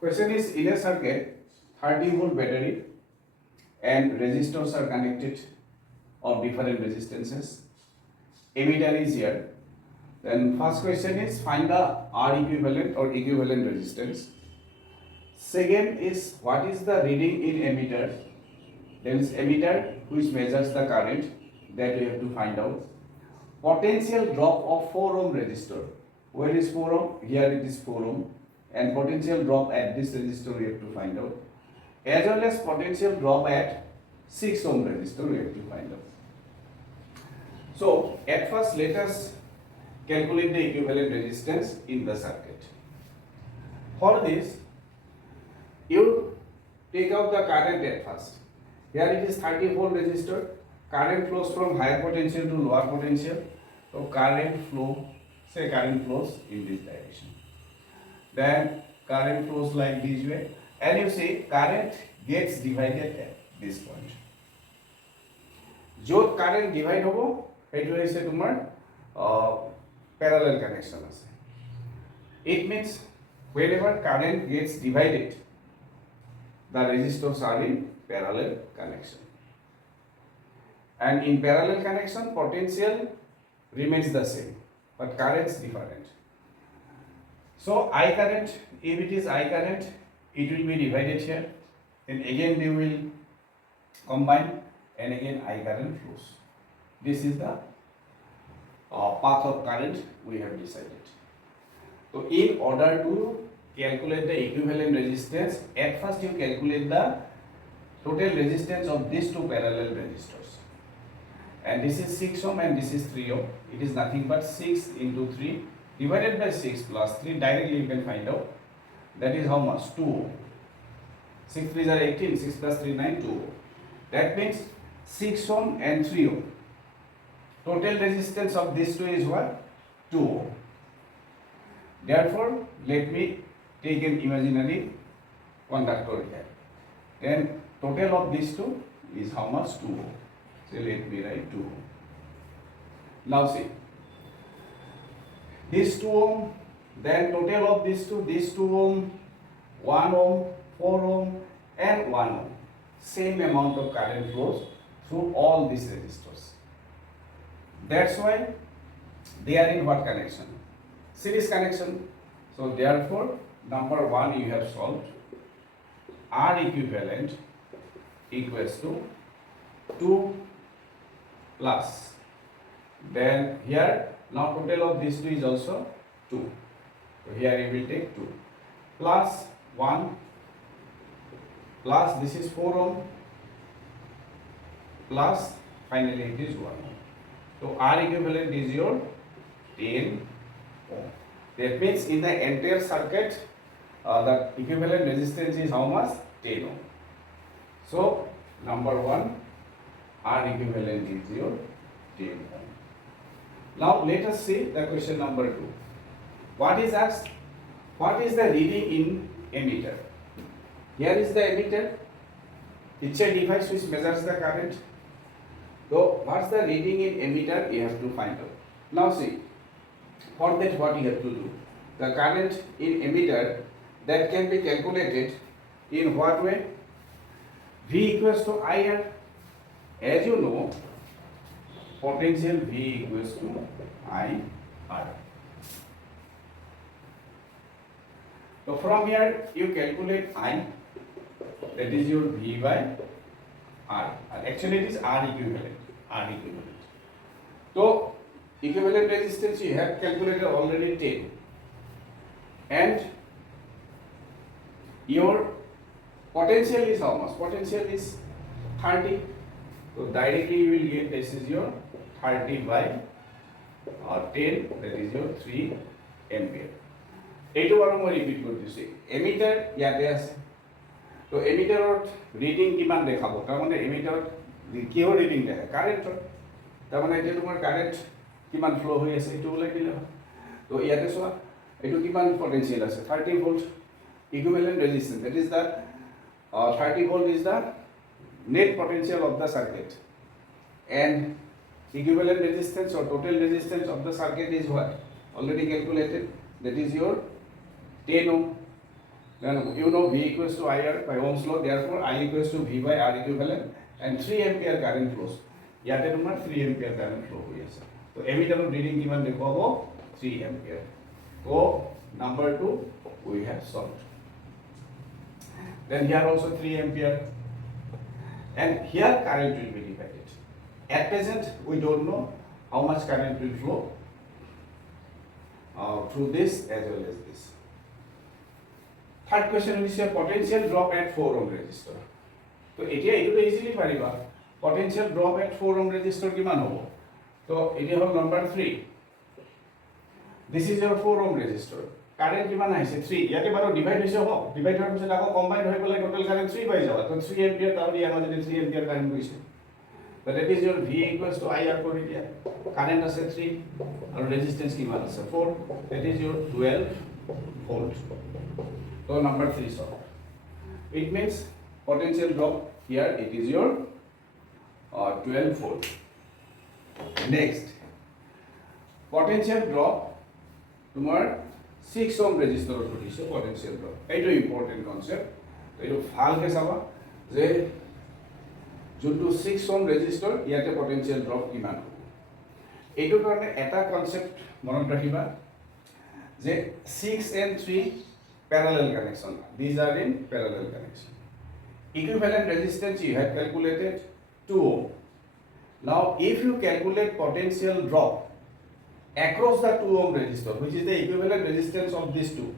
Question is, in a circuit, 30 volt battery and resistors are connected of different resistances. Emitter is here. Then first question is, find the R equivalent or equivalent resistance. Second is, what is the reading in emitter? Then is emitter which measures the current, that we have to find out. Potential drop of 4 ohm resistor. Where is 4 ohm? Here it is 4 ohm. And potential drop at this resistor we have to find out. As well as potential drop at 6 ohm resistor we have to find out. So at first let us calculate the equivalent resistance in the circuit. For this, you take out the current at first. Here it is 30 volt resistor. Current flows from higher potential to lower potential. So current flows in this direction. Then current flows like this way. And you see current gets divided at this point. য'ত current divide হ'ব সেইটো হৈছে তোমাৰ parallel connection আছে. It means wherever current gets divided, the resistors are in parallel connection. And in parallel connection, potential remains the same, but currents different. So I current, if it is I current, it will be divided here. Then again they will combine, and again I current flows. This is the path of current we have decided. So in order to calculate the equivalent resistance, at first you calculate the total resistance of these two parallel resistors. And this is 6 ohm and this is 3 ohm. It is nothing but 6 into 3 divided by 6 plus 3. Directly you can find out. That is how much? 2 ohm. 6 3s are 18, 6 plus 3 9, 2 ohm. That means 6 ohm and 3 ohm. Total resistance of these two is what? 2 ohm. Therefore, let me take an imaginary conductor here. Then total of these two is how much? 2 ohm. So let me write 2 ohm. Now see, this 2 ohm, then total of these 2 ohm, 1 ohm, 4 ohm and 1 ohm. Same amount of current flows through all these resistors. That's why they are in what connection? Series connection. So therefore, number 1 you have solved. R equivalent equals to 2 plus. Then here, now total of these two is also 2. So here you will take 2 plus 1 plus this is 4 ohm plus finally it is 1 ohm. So R equivalent is your 10 ohm. That means in the entire circuit, the equivalent resistance is how much? 10 ohm. So number 1, R equivalent is your 10 ohm. Now let us see the question number 2. What is asked? What is the reading in emitter? Here is the emitter. It's a device which measures the current. So what's the reading in emitter? You have to find out. Now see, for that what you have to do? The current in emitter, that can be calculated in what way? V equals to IR. As you know, potential V equals to IR. So from here you calculate I, that is your V by R. Actually it is R equivalent. So equivalent resistance you have calculated already 10. And your potential is how much? Potential is 30. So directly you will get this is your 30 by 10, that is your 3 ampere. এইটো বাৰু মই repeat কৰি দিছোঁ ammeter ইয়াতে আছে তো এমিটাৰত reading কিমান দেখাব তাৰমানে এমিটাৰত কিহৰ ৰিডিং দেখায় কাৰেণ্টৰ তাৰমানে এতিয়া তোমাৰ কাৰেণ্ট কিমান ফ্ল' হৈ আছে এইটো ওলাই দিলে হয় তো ইয়াতে চোৱা এইটো কিমান পটেনচিয়েল আছে 30 volt equivalent resistance that is the 30 volt is the net potential of the circuit and equivalent resistance or total resistance of the circuit is what already calculated, that is your 10 ohm. Then you know V equals to IR by Ohm's law, therefore I equals to V by R equivalent and 3 ampere current flows. ইয়াতে তোমাৰ 3 ampere current flow হৈ আছে। তো এমিটাৰৰ reading কিমান দেখুৱাব 3 ampere। So number 2 we have solved. Then here also 3 ampere and here current will be divided. At present we don't know how much current will flow through this as well as this. Third question is a potential drop at 4 ohm resistor. So etia etu to easily pariba potential drop at 4 ohm resistor kiman hobo. So etia hol number 3. This is your 4 ohm resistor. Current kiman aise 3. Yate baro divide hoise ho. Divide hor pisot ako combine hoi gole total current 3 pai jaba. So 3 ampere tauri amar jodi 3 ampere current hoise. But that is your V equals to IR kori dia. Current ase 3 and resistance kiman ase 4. That is your 12 volt. So number 3 solved. It means potential drop here it is your 12 volt. Next, potential drop tomar 6 ohm resistor potential drop. It is important concept. So you ভালকে চাবা যে যোনটো 6 ohm resistor ইয়াতে potential drop কিমান হ'ব। এইটো কাৰণে এটা কনসেপ্ট মনত ৰাখিবা যে 6 and 3 parallel connection. These are in parallel connection. Equivalent resistance you have calculated 2 ohm. Now if you calculate potential drop across the 2 ohm resistor, which is the equivalent resistance of these two,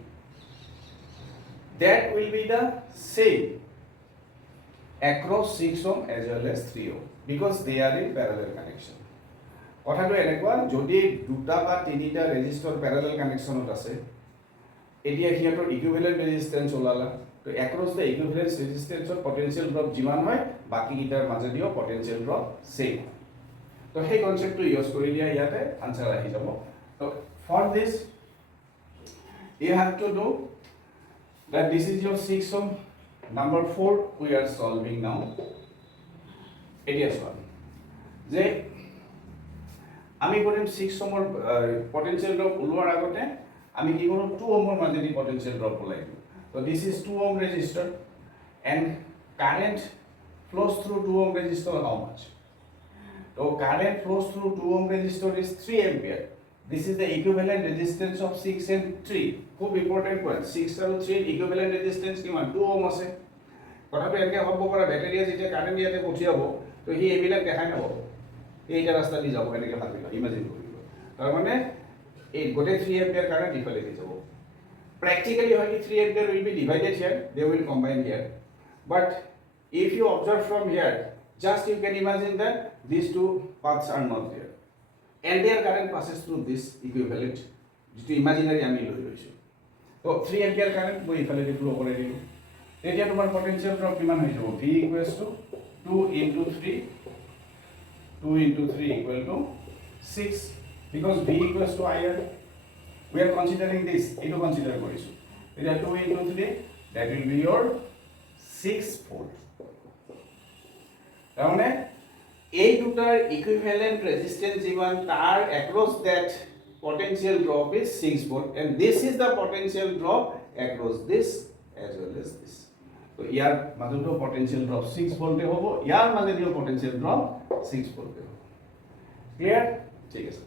that will be the same across 6 ohm as well as 3 ohm because they are in parallel connection. কথাটো এনেকুৱা যদি দুটা বা তিনিটা resistor Pyarelal কানেকশনত আছে এতিয়া হিয়াতৰ ইকুইভ্যালেন্ট ৰেজিস্ট্যান্স ওলালা তো অ্যাক্রস দ্য ইকুইভ্যালেন্ট ৰেজিস্ট্যান্সৰ পটেনশিয়াল ড্ৰপ যিমান হয় বাকি গিটাৰ মাজেদিও পটেনশিয়াল ড্ৰপ সেম তো সেই কনসেপ্টটো ইউজ কৰি দিয়া ইয়াতে আনসাৰ আহি যাব তো for this you have to do that this is your 6 ohm number 4 we are solving now it is one যে আমি কৰিম 6 ohmৰ পটেনশিয়াল ড্ৰপ ওলোৱাৰ আগতে আমি কি কৰোঁ 2 ohmৰ মাজেদি পটেনশিয়াল ড্ৰপ ওলাই দিওঁ so this is 2 ohm resistor and current flows through 2 ohm resistor how much so current flows through 2 ohm resistor is 3 ampere this is the equivalent resistance of 6 and 3 খুব important point 6 আৰু 3 equivalent resistance কিমান 2 ohm আছে কথাটো এনেকৈ হ'ব পৰা ব্যাটাৰিয়ে যেতিয়া current ইয়াতে পঠিয়াব তো হি এবিলাক দেখাই নাপাব এইটা ৰাস্তা দি যাব এনেকৈ ভাবিবা ইমাজিন কৰিব তাৰ মানে এই গোটে 3 ampere কারেন্ট ইফালে দি যাব practically only 3 ampere will be divided here they will combine here but if you observe from here just you can imagine that these two paths are not there and their current passes through this equivalent যেটো imaginary আমি লৈ লৈছো তো 3 ampere current মই ইফালে দি flow কৰি দিলো তেতিয়া তোমাৰ পটেনশিয়াল ড্ৰপ কিমান হৈ যাব v equals to 2 into 3 2 into 3 equal to 6 because v equals to IR we are considering this into consider korisu it is 2 into 3 that will be your 6 volt তাহলে এই দুটাৰ equivalent resistance given tar across that potential drop is 6 volt and this is the potential drop across this as well as this so ইয়াৰ মাজতো potential drop 6 volt এ হ'ব ইয়াৰ মাজেদিও potential drop 6 volt এ হ'ব clear ঠিক আছে